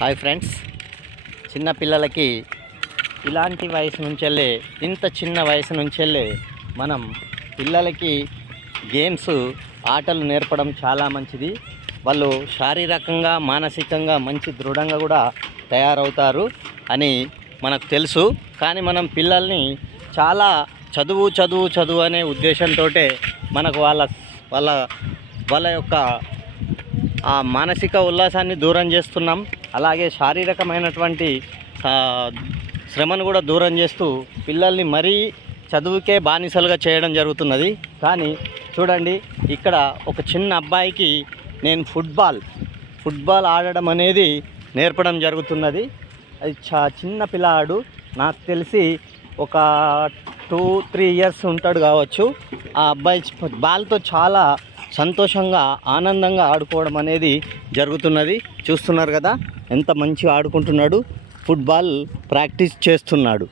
Hi friends. చిన్న పిల్లలకి ఇలాంటి వయసు నుంచెల్లే ఇంత చిన్న వయసు నుంచెల్లే మనం పిల్లలకి గేమ్స్ ఆటలు నేర్పడం చాలా మంచిది. వాళ్ళు శారీరకంగా మానసికంగా మంచి దృఢంగా కూడా తయారవుతారు అని మనకు తెలుసు. కానీ మనం పిల్లల్ని చాలా చదువు చదువు చదువు అనే ఉద్దేశంతో మనకు వాళ్ళ వాళ్ళ వాళ్ళ యొక్క ఆ మానసిక ఉల్లాసాన్ని దూరం చేస్తున్నాం. అలాగే శారీరకమైనటువంటి శ్రమను కూడా దూరం చేస్తూ పిల్లల్ని మరీ చదువుకే బానిసలుగా చేయడం జరుగుతున్నది. కానీ చూడండి ఇక్కడ ఒక చిన్న అబ్బాయికి నేను ఫుట్బాల్ ఫుట్బాల్ ఆడడం అనేది నేర్పడం జరుగుతున్నది. అది చా చిన్న పిల్లాడు నాకు తెలిసి ఒక టూ త్రీ ఇయర్స్ ఉంటాడు కావచ్చు. ఆ అబ్బాయి బాల్తో చాలా సంతోషంగా ఆనందంగా ఆడుకోవడం అనేది జరుగుతున్నది. చూస్తున్నారు కదా ఎంత మంచిగా ఆడుకుంటున్నాడు. ఫుట్బాల్ ప్రాక్టీస్ చేస్తున్నాడు.